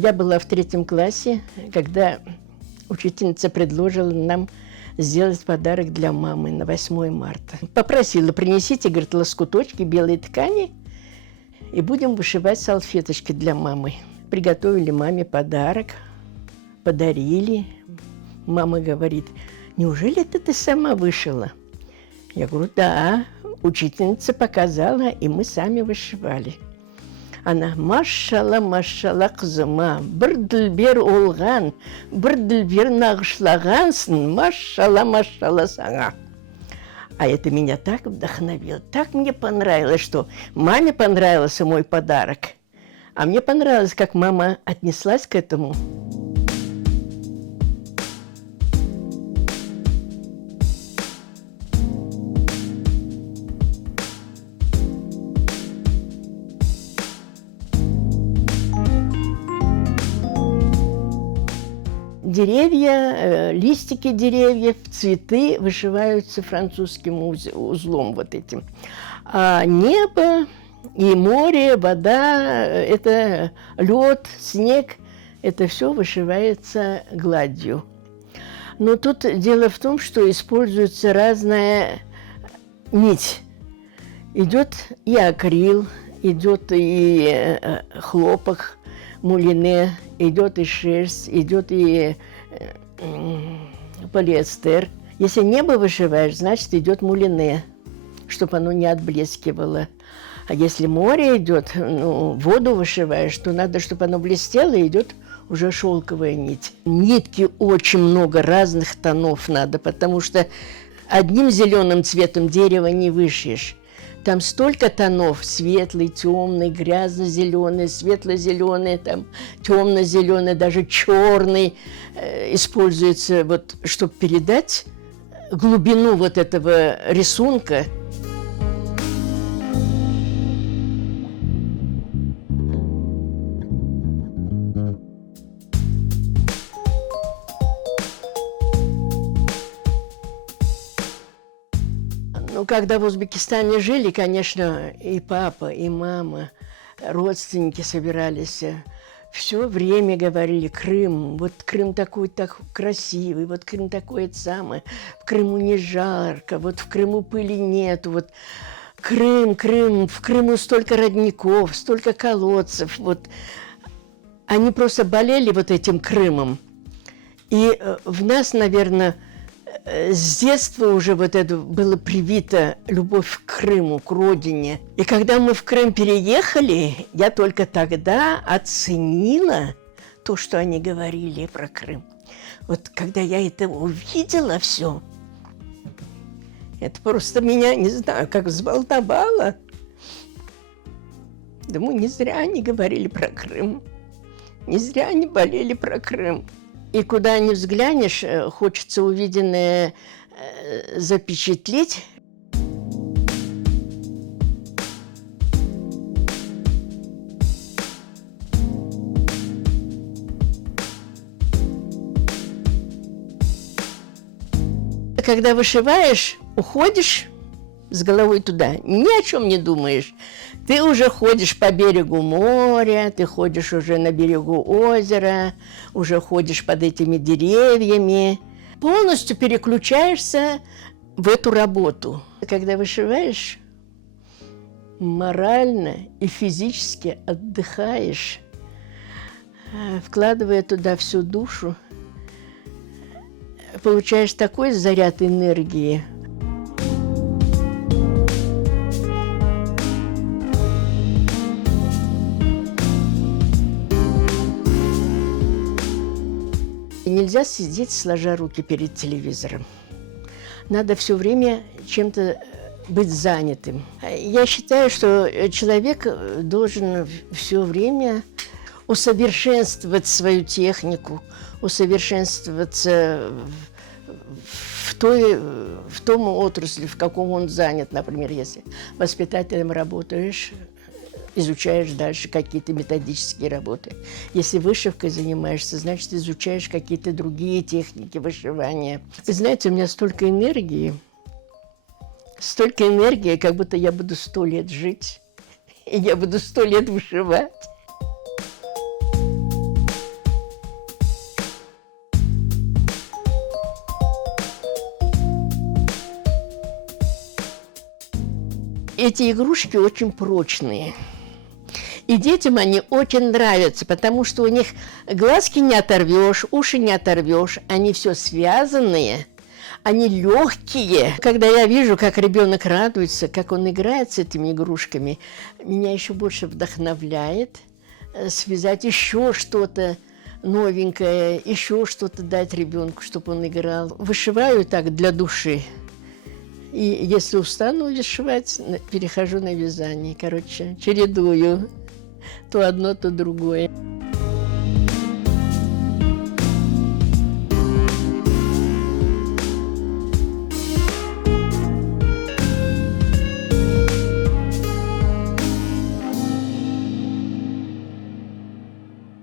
Я была в 3 классе, когда учительница предложила нам сделать подарок для мамы на 8 марта. Попросила, принесите, говорит, лоскуточки белой ткани, и будем вышивать салфеточки для мамы. Приготовили маме подарок, подарили. Мама говорит, неужели это ты сама вышила? Я говорю, да, учительница показала, и мы сами вышивали. Она, машалла, машалла, қызыма, бір ділбер олған, бір ділбер нағышлағансың, машалла, машалла саңа. А это меня так вдохновило, так мне понравилось, что маме понравился мой подарок, а мне понравилось, как мама отнеслась к этому. Деревья, листики деревьев, цветы вышиваются французским узлом вот этим. А небо и море, вода, это лед, снег, это все вышивается гладью. Но тут дело в том, что используется разная нить. Идет и акрил, идет и хлопок, мулине, идет и шерсть, идет и полиэстер. Если небо вышиваешь, значит, идет мулине, чтобы оно не отблескивало. А если море идет, воду вышиваешь, то надо, чтобы оно блестело, и идет уже шелковая нить. Нитки очень много разных тонов надо, потому что одним зеленым цветом дерево не вышьешь. Там столько тонов: светлый, темный, грязно-зеленый, светло-зеленый, там темно-зеленый, даже черный используется, вот, чтобы передать глубину вот этого рисунка. Ну, когда в Узбекистане жили, конечно, и папа, и мама, родственники собирались, все время говорили: Крым, вот Крым такой так красивый, вот Крым такое самое, в Крыму не жарко, вот в Крыму пыли нету, вот Крым, Крым, в Крыму столько родников, столько колодцев, вот. Они просто болели вот этим Крымом. И в нас, наверное, с детства уже вот это было привито любовь к Крыму, к родине. И когда мы в Крым переехали, я только тогда оценила то, что они говорили про Крым. Вот когда я это увидела все, это просто меня, не знаю, как взволновало. Думаю, не зря они говорили про Крым, не зря они болели про Крым. И куда ни взглянешь, хочется увиденное запечатлеть. Когда вышиваешь, уходишь с головой туда, ни о чем не думаешь. Ты уже ходишь по берегу моря, ты ходишь уже на берегу озера, уже ходишь под этими деревьями. Полностью переключаешься в эту работу. Когда вышиваешь, морально и физически отдыхаешь, вкладывая туда всю душу, получаешь такой заряд энергии. Нельзя сидеть, сложа руки перед телевизором. Надо все время чем-то быть занятым. Я считаю, что человек должен все время усовершенствовать свою технику, усовершенствоваться в том отрасли, в каком он занят. Например, если воспитателем работаешь, изучаешь дальше какие-то методические работы. Если вышивкой занимаешься, значит, изучаешь какие-то другие техники вышивания. Вы знаете, у меня столько энергии, как будто я буду 100 лет жить, и я буду 100 лет вышивать. эти игрушки очень прочные. И детям они очень нравятся, потому что у них глазки не оторвешь, уши не оторвешь, они все связанные, они легкие. Когда я вижу, как ребенок радуется, как он играет с этими игрушками, меня еще больше вдохновляет связать еще что-то новенькое, еще что-то дать ребенку, чтобы он играл. Вышиваю так для души. И если устану вышивать, перехожу на вязание. Короче, чередую то одно, то другое.